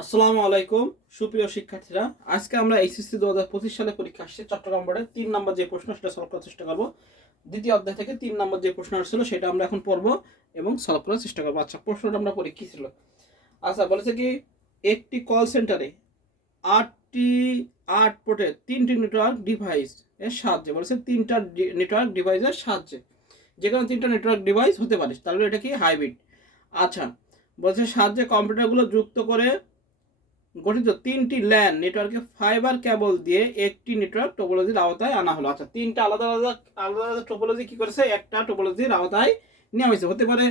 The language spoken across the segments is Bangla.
আসসালামু আলাইকুম সুপ্রিয় শিক্ষার্থীরা, আজকে আমরা এইচএসসি 2025 সালে পরীক্ষা আসছে চট্টগ্রাম বোর্ডের 3 নম্বর যে প্রশ্ন সেটা সলভ করার চেষ্টা করব। দ্বিতীয় অধ্যায় থেকে 3 নম্বর যে প্রশ্ন আসছিল সেটা আমরা এখন পড়ব এবং সলভ করার চেষ্টা করব। আচ্ছা, প্রশ্নটা আমরা পড়ি কি ছিল। আচ্ছা, বলেছে কি একটি কল সেন্টারে 8 পোর্টে 3টি নেটওয়ার্ক ডিভাইস এর সাহায্যে, বলেছে 3টা নেটওয়ার্ক ডিভাইসের সাহায্যে যে কোনো 3টা নেটওয়ার্ক ডিভাইস হতে পারে, তাহলে এটা কি হাইব্রিড। আচ্ছা, বলছে সাহায্যে কম্পিউটারগুলো যুক্ত করে গঠিত 3টি ল্যান নেটওয়ার্কে ফাইবার কেবল দিয়ে একটি নেটওয়ার্ক টোপোলজির আওতায় আনা হলো। আচ্ছা, 3টা আলাদা আলাদা আলাদা আলাদা টোপোলজি কি করেছে, একটা টোপোলজির আওতায় নেওয়া হয়েছে। হতে পারে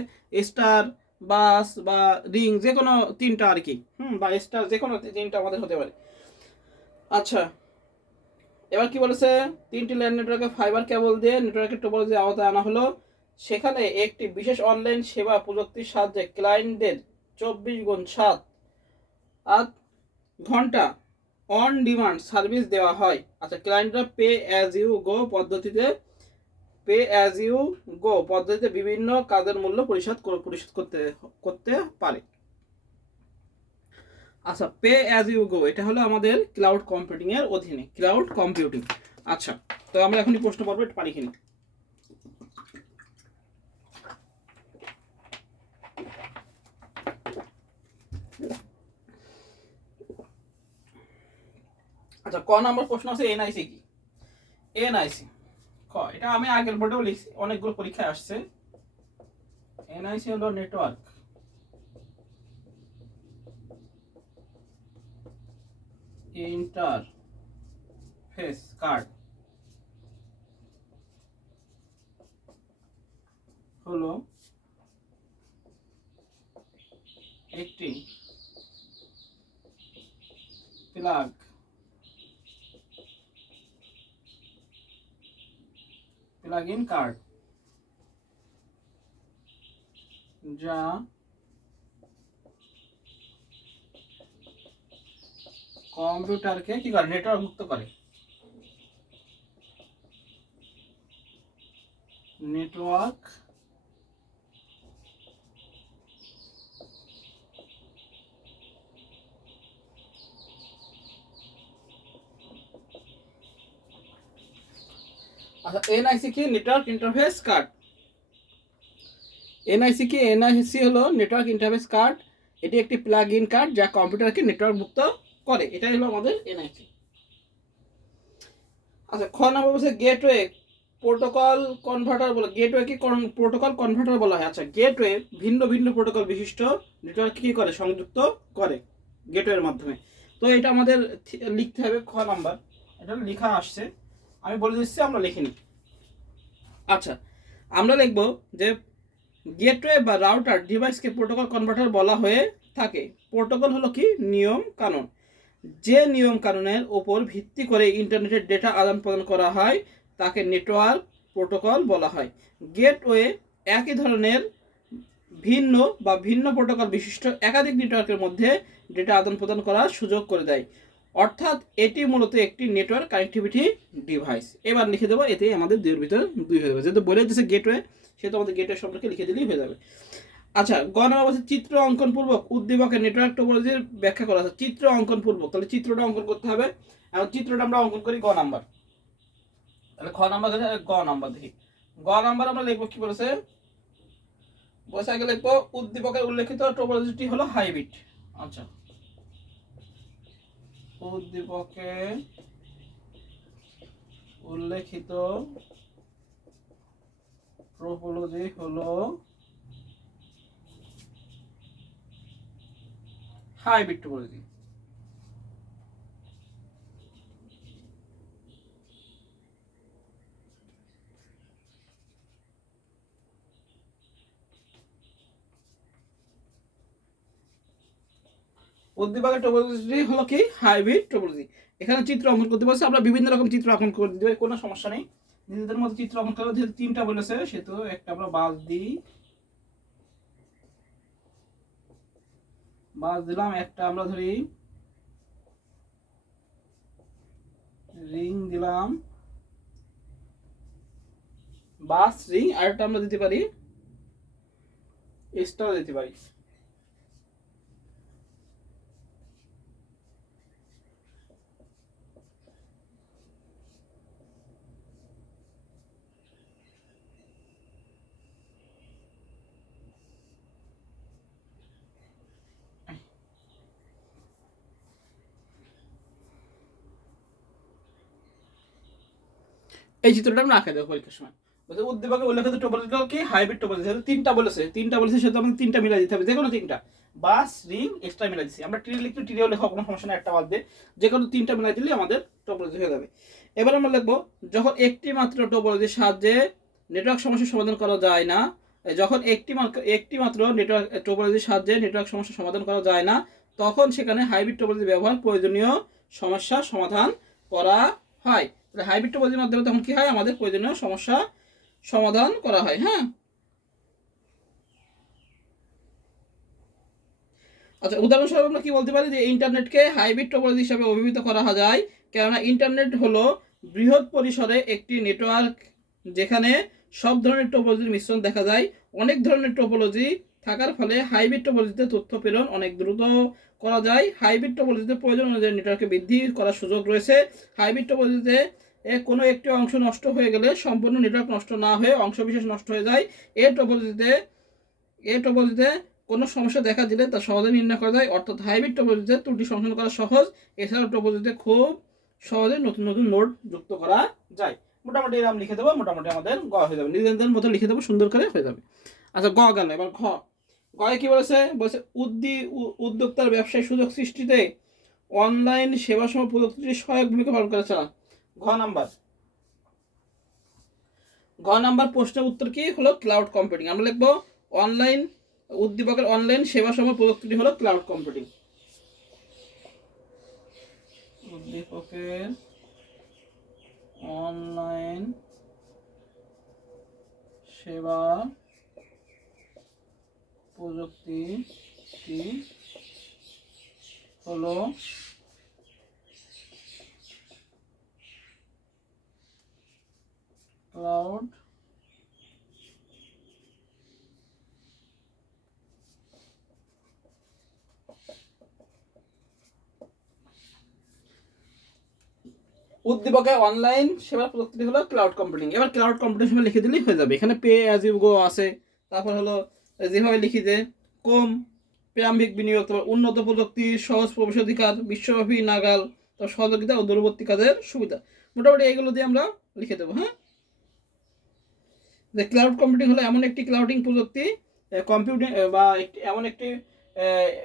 স্টার, বাস বা রিং, যে কোনো 3টা আর কি, বা স্টার, যে কোনো 3টা আমাদের হতে পারে। আচ্ছা, এবার কি বলেছে, 3টি ল্যান নেটওয়ার্কে ফাইবার কেবল দিয়ে নেটওয়ার্কের টোপোলজির আওতায় আনা হলো। সেখানে একটি বিশেষ অনলাইন সেবা প্রযুক্তির সাহায্যে ক্লায়েন্টদের 24x7 ঘন্টা অন ডিমান্ড সার্ভিস দেওয়া হয়। আচ্ছা, ক্লায়েন্টরা পে অ্যাজ ইউ গো পদ্ধতিতে বিভিন্ন কাজের মূল্য পরিশোধ করতে পারে। আচ্ছা, পে অ্যাজ ইউ গো এটা হলো আমাদের ক্লাউড কম্পিউটিং এর অধীনে, ক্লাউড কম্পিউটিং। আচ্ছা, তো আমরা এখনই প্রশ্ন পড়বো, এটা পারি কিনা। আচ্ছা, ক নম্বর প্রশ্ন আছে এনআইসি কি। এনআইসি এটা আমি আগের বোর্ডেও লিখছি, অনেকগুলো পরীক্ষায় আসছে। এনআইসি হলো নেটওয়ার্ক ইন্টারফেস কার্ড, হলো একটি প্লাগ ইন কার্ড যা কম্পিউটারকে কি করে, নেটওয়ার্ক মুক্ত করে। নেটওয়ার্ক আচ্ছা, এনআইসি কি, নেটওয়ার্ক ইন্টারফেস কার্ড। এনআইসি কি, এনআইসি হলো নেটওয়ার্ক ইন্টারফেস কার্ড। এটি একটি প্লাগ ইন কার্ড যা কম্পিউটারকে নেটওয়ার্ক মুক্ত করে, এটাই হলো আমাদের এনআইসি। আচ্ছা, খ নম্বর বলছে গেটওয়ে প্রোটোকল কনভার্টার বলে। গেটওয়ে কি প্রোটোকল কনভার্টার বলা হয়। আচ্ছা, গেটওয়ে ভিন্ন ভিন্ন প্রোটোকল বিশিষ্ট নেটওয়ার্ক কি করে, সংযুক্ত করে গেটওয়ের মাধ্যমে। তো এটা আমাদের লিখতে হবে খ নাম্বার, এটা লেখা আসছে, আমি বলে দিচ্ছি, আমরা লিখিনি। আচ্ছা, আমরা লিখব যে গেটওয়ে বা রাউটার ডিভাইসকে প্রোটোকল কনভার্টার বলা হয়ে থাকে। প্রোটোকল হলো কি, নিয়ম কানুন, যে নিয়ম কানুনের উপর ভিত্তি করে ইন্টারনেটের ডেটা আদান প্রদান করা হয় তাকে নেটওয়ার্ক প্রোটোকল বলা হয়। গেটওয়ে একই ধরনের ভিন্ন প্রোটোকল বিশিষ্ট একাধিক নেটওয়ার্কের মধ্যে ডেটা আদান প্রদান করার সুযোগ করে দেয়, অর্থাৎ এটি মূলত একটি নেটওয়ার্ক কানেক্টিভিটি ডিভাইস। এবার লিখে দেবো, এতে আমাদের দুইয়ের ভিতরে দুই হয়ে যাবে, যেহেতু বলে দিচ্ছে গেটওয়ে, সেহেতু আমাদের গেটওয়ে সম্পর্কে লিখে দিলেই হয়ে যাবে। আচ্ছা, গ নম্বর বলছে চিত্র অঙ্কন পূর্বক উদ্দীপকের নেটওয়ার্ক টোপোলজির ব্যাখ্যা করা আছে। চিত্র অঙ্কন পূর্বক, তাহলে চিত্রটা অঙ্কন করতে হবে। এখন চিত্রটা আমরা অঙ্কন করি গ নাম্বার, তাহলে খ নাম্বার ধরে গ নাম্বার দেখি। গ নাম্বার আমরা লিখবো কি বলেছে, বসে আগে লিখবো উদ্দীপকের উল্লেখিত টোপোলজিটি হলো হাইব্রিড। আচ্ছা, উদ্দীপকে উল্লেখিত টোপোলজি হলো হাইব্রিড টোপোলজি। উদ্দীপকের টোপোলজি হলো কি, হাইব্রিড টোপোলজি। এখানে চিত্র অঙ্কন করতে বলছে, আমরা বিভিন্ন রকম চিত্র অঙ্কন করে দিতে কোনো সমস্যা নেই, নিজেদের মধ্যে চিত্র অঙ্কন করবো। যেহেতু 3টা বলেছে সেহেতু একটা আমরা বাস দিলাম, একটা আমরা ধরি রিং দিলাম, বাস রিং, আর একটা আমরা দিতে পারি স্টার দিতে পারি। এই চিত্রটা আমরা আঁকে দেবো পরীক্ষার সময়। বলছে উদ্দীপকে উল্লেখিত টোপোলজি কি হাইব্রিড টোপোলজি, যেহেতু তিনটা বলেছে সেহেতু আমাদের তিনটা মিলাই দিতে হবে, যে কোনো তিনটা, বাস রিং এক্সট্রা মিলাই দিচ্ছি আমরা, ট্রি লিখতে ট্রিও লেখা কোনো সমস্যা না, একটা বাদ দিয়ে যে কোনো তিনটা মিলাই দিলে আমাদের টোপোলজি হয়ে যাবে। এবার আমরা লিখবো যখন একটি মাত্র টোপোলজির সাহায্যে নেটওয়ার্ক সমস্যার সমাধান করা যায় না, যখন একটি মাত্র নেটওয়ার্ক টোপোলজির সাহায্যে নেটওয়ার্ক সমস্যার সমাধান করা যায় না, তখন সেখানে হাইব্রিড টোপোলজি ব্যবহার প্রয়োজনীয় সমস্যার সমাধান করা হয়। হাইব্রিড টোপোলজির মাধ্যমে তখন কি হয়, আমাদের প্রয়োজনীয় সমস্যা সমাধান করা হয়। হ্যাঁ, আচ্ছা উদাহরণস্বরূপ আমরা কি বলতে পারি যে ইন্টারনেটকে হাইব্রিড টোপোলজি হিসাবে অভিহিত করা যায়, কেননা ইন্টারনেট হলো বৃহৎ পরিসরে একটি নেটওয়ার্ক যেখানে সব ধরনের টোপোলজির মিশ্রণ দেখা যায়। অনেক ধরনের টোপোলজি থাকার ফলে হাইব্রিড টোপোলজিতে তথ্য প্রেরণ অনেক দ্রুত করা যায়। হাইব্রিড টোপোলজিতে প্রয়োজন অনুযায়ী নেটওয়ার্কে বৃদ্ধি করার সুযোগ রয়েছে। হাইব্রিড টোপোলজিতে কোনো একটি অংশ নষ্ট হয়ে গেলে সম্পূর্ণ নেটওয়ার্ক নষ্ট না হয়ে অংশবিশেষ নষ্ট হয়ে যায়। এ টোপোলজিতে কোনো সমস্যা দেখা দিলে তা সহজে নির্ণয় করা যায়, অর্থাৎ হাইব্রিড টোপোলজিতে ত্রুটি সংশোধন করা সহজ। এছাড়াও টোপোলজিতে খুব সহজে নতুন নতুন নোড যুক্ত করা যায়। মোটামুটি এরকম লিখে দেবো, মোটামুটি আমাদের গ হয়ে যাবে, নিজেদের মতো লিখে দেবো, সুন্দর করে হয়ে যাবে। আচ্ছা গ গেল, এবার ঘ। গয়ে কি বলেছে, উদ্যোক্তার ব্যবসায় সুযোগ সৃষ্টিতে অনলাইন সেবাসমূহ প্রযুক্তির সহায়ক ভূমিকা পালন করেছে। ঘ নাম্বার প্রশ্নের উত্তর কি হলো ক্লাউড কম্পিউটিং। আমরা লিখবো উদ্দীপকের অনলাইন সেবাসমূহ প্রযুক্তিটি হলো ক্লাউড কম্পিউটিং। উদ্দীপকের অনলাইন সেবা প্রযুক্তিটি হলো ক্লাউড উদ্দীপকে অনলাইন সেবা প্রযুক্তি হলো ক্লাউড কম্পিউটিং। এবার ক্লাউড কম্পিউটিং হিসেবে লিখে দিলেই হয়ে যাবে। এখানে পে অ্যাজ ইউ গো আছে, তারপর হলো যেভাবে লিখি যে কম প্রারম্ভিক বিনিয়োগ, তারপর উন্নত প্রযুক্তি, সহজ প্রবেশাধিকার, বিশ্বব্যাপী নাগাল, তারপর সহযোগিতা ও দূরবর্তী কাজের সুবিধা। মোটামুটি এগুলো দিয়ে আমরা লিখে দেবো। হ্যাঁ, যে ক্লাউড কম্পিউটিং হলো এমন একটি ক্লাউডিং প্রযুক্তি, কম্পিউটিং বা এমন একটি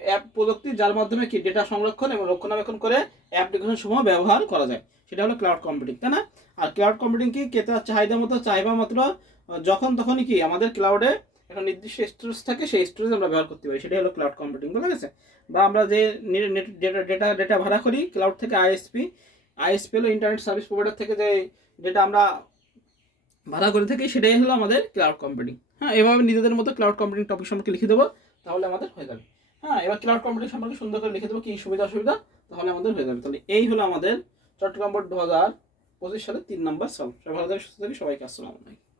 অ্যাপ প্রযুক্তি যার মাধ্যমে কি ডেটা সংরক্ষণ এবং রক্ষণাবেক্ষণ করে অ্যাপ্লিকেশন সমূহ ব্যবহার করা যায়, সেটা হলো ক্লাউড কম্পিউটিং, তাই না? আর ক্লাউড কম্পিউটিং কি ক্রেতার চাহিদা মাত্র যখন তখনই কি আমাদের ক্লাউডে একটা নির্দিষ্ট স্টোরেজ থাকে, সেই স্টোরেজ আমরা ব্যবহার করতে পারি, সেটাই হলো ক্লাউড কম্পিউটিং, বুঝা গেছে? বা আমরা যে ডেটা ভাড়া করি ক্লাউড থেকে, আইএসপি হলো ইন্টারনেট সার্ভিস প্রোভাইডার থেকে যে ডেটা আমরা ভাড়া করে থাকি, সেটাই হলো আমাদের ক্লাউড কম্পিউটিং। হ্যাঁ, এভাবে নিজেদের মতো ক্লাউড কম্পিউটিং টপিক সম্পর্কে লিখে দেবো, তাহলে আমাদের হয়ে যাবে। হ্যাঁ, এবার ক্লাউড কম্পিউটিং সম্পর্কে সুন্দর করে লিখে দেবো কি সুবিধা অসুবিধা, তাহলে আমাদের হয়ে যাবে। তাহলে এই হলো আমাদের চট্টগ্রাম বোর্ড 2025 সালে 3 নম্বর সলভ। সবাই ভালো থাকবে, সুস্থ থাকবে, সবাইকে আসসালামু আলাইকুম।